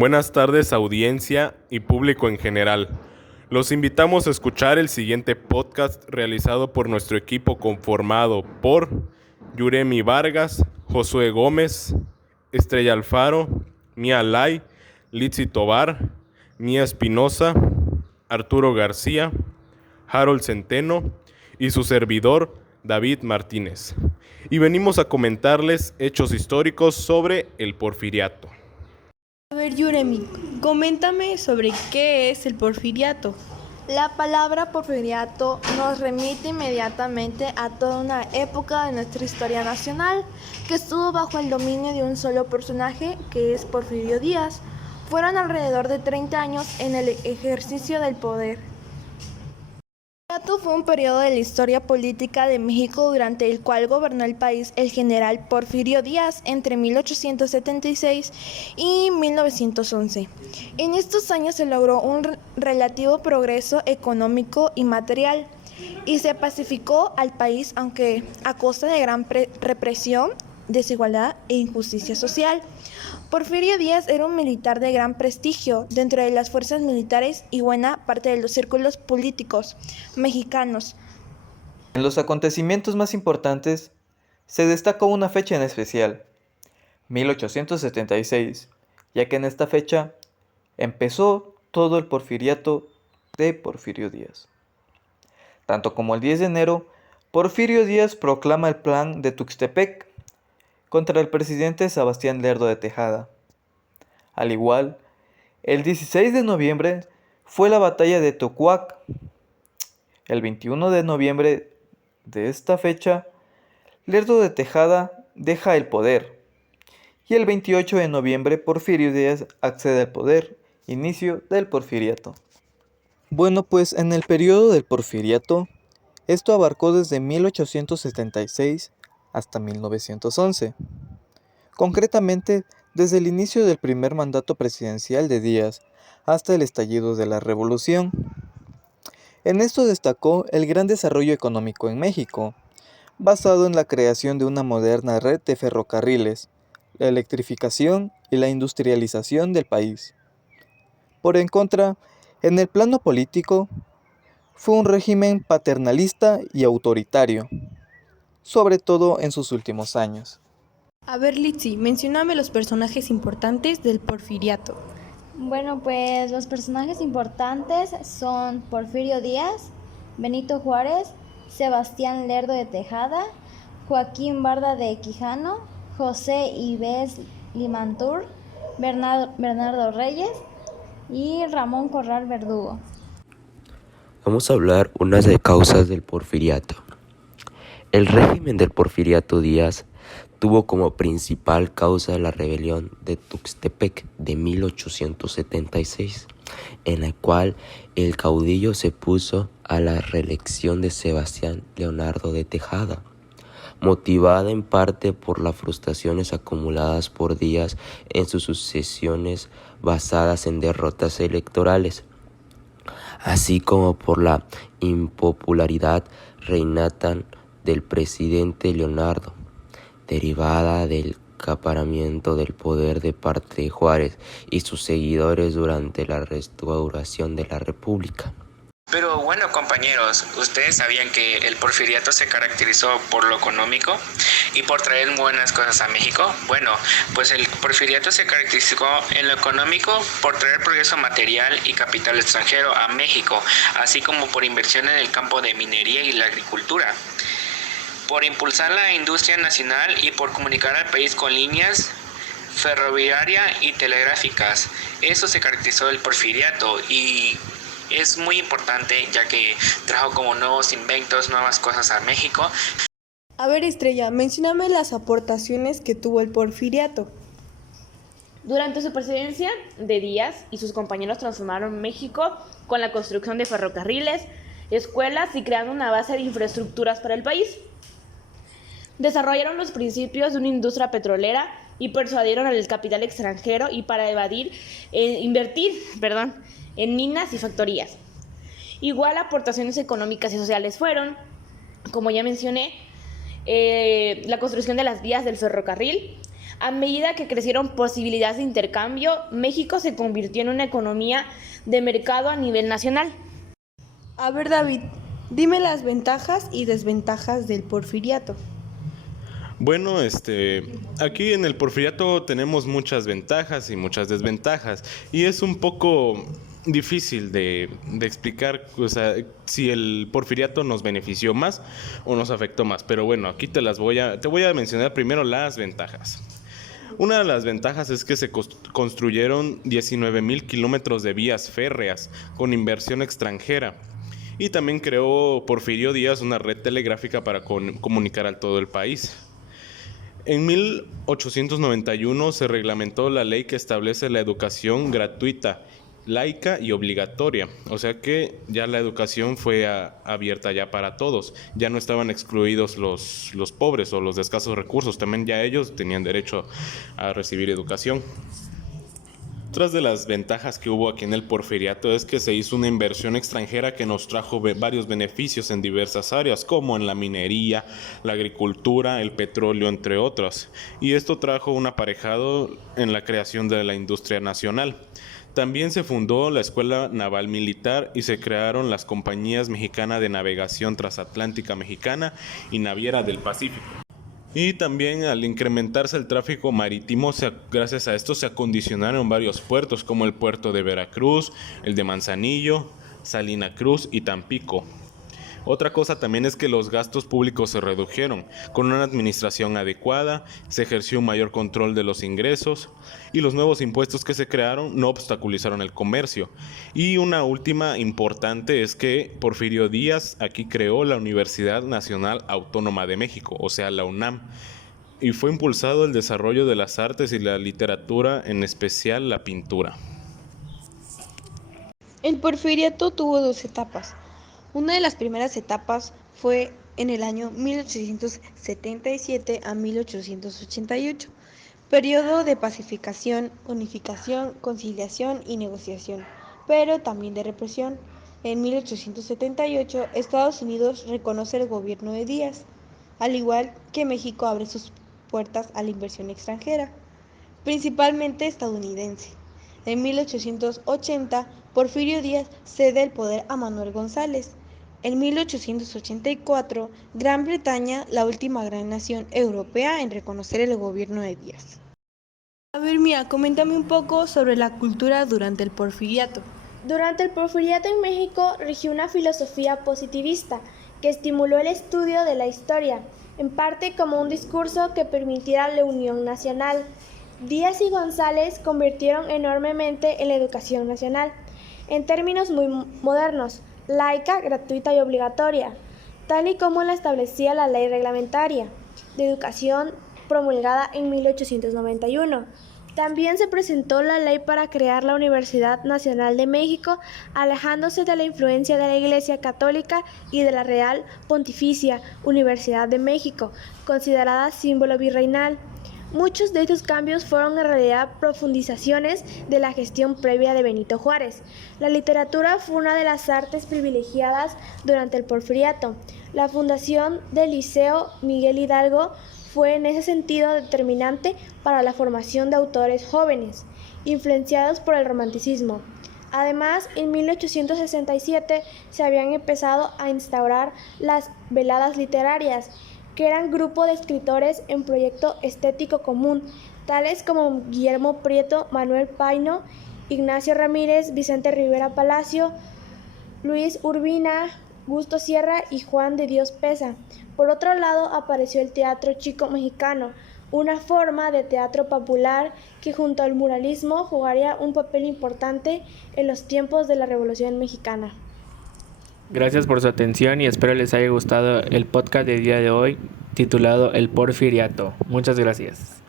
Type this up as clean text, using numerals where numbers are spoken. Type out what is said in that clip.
Buenas tardes, audiencia y público en general. Los invitamos a escuchar el siguiente podcast realizado por nuestro equipo conformado por Yuremi Vargas, Josué Gómez, Estrella Alfaro, Mía Lai, Litsi Tobar, Mía Espinosa, Arturo García, Harold Centeno y su servidor David Martínez. Y venimos a comentarles hechos históricos sobre el Porfiriato. A ver, Yuremi, coméntame sobre qué es el porfiriato. La palabra porfiriato nos remite inmediatamente a toda una época de nuestra historia nacional que estuvo bajo el dominio de un solo personaje, que es Porfirio Díaz. Fueron alrededor de 30 años en el ejercicio del poder. El porfiriato fue un periodo de la historia política de México durante el cual gobernó el país el general Porfirio Díaz entre 1876 y 1911. En estos años se logró un relativo progreso económico y material y se pacificó al país, aunque a costa de gran represión, desigualdad e injusticia social. Porfirio Díaz era un militar de gran prestigio dentro de las fuerzas militares y buena parte de los círculos políticos mexicanos. En los acontecimientos más importantes se destacó una fecha en especial, 1876, ya que en esta fecha empezó todo el porfiriato de Porfirio Díaz. Tanto como el 10 de enero, Porfirio Díaz proclama el Plan de Tuxtepec contra el presidente Sebastián Lerdo de Tejada. Al igual, el 16 de noviembre fue la batalla de Tocuac. El 21 de noviembre de esta fecha, Lerdo de Tejada deja el poder. Y el 28 de noviembre, Porfirio Díaz accede al poder, inicio del porfiriato. Bueno, pues en el periodo del porfiriato, esto abarcó desde 1876 hasta 1911. Concretamente, desde el inicio del primer mandato presidencial de Díaz hasta el estallido de la Revolución. En esto destacó el gran desarrollo económico en México, basado en la creación de una moderna red de ferrocarriles, la electrificación y la industrialización del país. Por en contra, en el plano político, fue un régimen paternalista y autoritario, sobre todo en sus últimos años. A ver, Litsi, mencióname los personajes importantes del porfiriato. Bueno, pues los personajes importantes son Porfirio Díaz, Benito Juárez, Sebastián Lerdo de Tejada, Joaquín Barda de Quijano, José Yves Limantur, Bernardo Reyes y Ramón Corral Verdugo. Vamos a hablar unas de causas del porfiriato. El régimen del Porfiriato Díaz tuvo como principal causa la rebelión de Tuxtepec de 1876, en la cual el caudillo se opuso a la reelección de Sebastián Leonardo de Tejada, motivada en parte por las frustraciones acumuladas por Díaz en sus sucesiones basadas en derrotas electorales, así como por la impopularidad reinante del presidente Leonardo, derivada del acaparamiento del poder de parte de Juárez y sus seguidores durante la restauración de la República. Pero bueno, compañeros, ¿ustedes sabían que el porfiriato se caracterizó por lo económico y por traer buenas cosas a México? Bueno, pues el porfiriato se caracterizó en lo económico por traer progreso material y capital extranjero a México, así como por inversión en el campo de minería y la agricultura, por impulsar la industria nacional y por comunicar al país con líneas ferroviarias y telegráficas. Eso se caracterizó el porfiriato y es muy importante ya que trajo como nuevos inventos, nuevas cosas a México. A ver, Estrella, mencióname las aportaciones que tuvo el porfiriato. Durante su presidencia de Díaz y sus compañeros transformaron México con la construcción de ferrocarriles, escuelas y creando una base de infraestructuras para el país. Desarrollaron los principios de una industria petrolera y persuadieron al capital extranjero y para invertir en minas y factorías. Igual aportaciones económicas y sociales fueron, como ya mencioné, la construcción de las vías del ferrocarril, A medida que crecieron posibilidades de intercambio, México se convirtió en una economía de mercado a nivel nacional. A ver, David, dime las ventajas y desventajas del porfiriato. Bueno, aquí en el porfiriato tenemos muchas ventajas y muchas desventajas, y es un poco difícil de explicar, o sea, si el porfiriato nos benefició más o nos afectó más. Pero bueno, aquí te voy a mencionar primero las ventajas. Una de las ventajas es que se construyeron 19,000 kilómetros de vías férreas con inversión extranjera. Y también creó Porfirio Díaz una red telegráfica para comunicar a todo el país. En 1891 se reglamentó la ley que establece la educación gratuita, laica y obligatoria. O sea que ya la educación fue abierta ya para todos. Ya no estaban excluidos los pobres o los de escasos recursos. También ya ellos tenían derecho a recibir educación. Otras de las ventajas que hubo aquí en el porfiriato es que se hizo una inversión extranjera que nos trajo varios beneficios en diversas áreas, como en la minería, la agricultura, el petróleo, entre otras. Y esto trajo un aparejado en la creación de la industria nacional. También se fundó la Escuela Naval Militar y se crearon las compañías Mexicana de Navegación Transatlántica Mexicana y Naviera del Pacífico. Y también al incrementarse el tráfico marítimo, gracias a esto se acondicionaron varios puertos como el puerto de Veracruz, el de Manzanillo, Salina Cruz y Tampico. Otra cosa también es que los gastos públicos se redujeron. Con una administración adecuada, se ejerció un mayor control de los ingresos y los nuevos impuestos que se crearon no obstaculizaron el comercio. Y una última importante es que Porfirio Díaz aquí creó la Universidad Nacional Autónoma de México, o sea, la UNAM, y fue impulsado el desarrollo de las artes y la literatura, en especial la pintura. El porfiriato tuvo dos etapas. Una de las primeras etapas fue en el año 1877 a 1888, periodo de pacificación, unificación, conciliación y negociación, pero también de represión. En 1878, Estados Unidos reconoce el gobierno de Díaz, al igual que México abre sus puertas a la inversión extranjera, principalmente estadounidense. En 1880, Porfirio Díaz cede el poder a Manuel González. En 1884, Gran Bretaña, la última gran nación europea en reconocer el gobierno de Díaz. A ver, Mía, coméntame un poco sobre la cultura durante el porfiriato. Durante el porfiriato en México rigió una filosofía positivista que estimuló el estudio de la historia, en parte como un discurso que permitiera la unión nacional. Díaz y González convirtieron enormemente en la educación nacional, en términos muy modernos, laica, gratuita y obligatoria, tal y como la establecía la Ley Reglamentaria de Educación promulgada en 1891. También se presentó la ley para crear la Universidad Nacional de México, alejándose de la influencia de la Iglesia Católica y de la Real Pontificia Universidad de México, considerada símbolo virreinal. Muchos de estos cambios fueron en realidad profundizaciones de la gestión previa de Benito Juárez. La literatura fue una de las artes privilegiadas durante el porfiriato. La fundación del Liceo Miguel Hidalgo fue en ese sentido determinante para la formación de autores jóvenes, influenciados por el romanticismo. Además, en 1867 se habían empezado a instaurar las veladas literarias, que eran grupo de escritores en proyecto estético común, tales como Guillermo Prieto, Manuel Paino, Ignacio Ramírez, Vicente Rivera Palacio, Luis Urbina, Gusto Sierra y Juan de Dios Pesa. Por otro lado, apareció el teatro chico mexicano, una forma de teatro popular que junto al muralismo jugaría un papel importante en los tiempos de la Revolución Mexicana. Gracias por su atención y espero les haya gustado el podcast del día de hoy titulado El Porfiriato. Muchas gracias.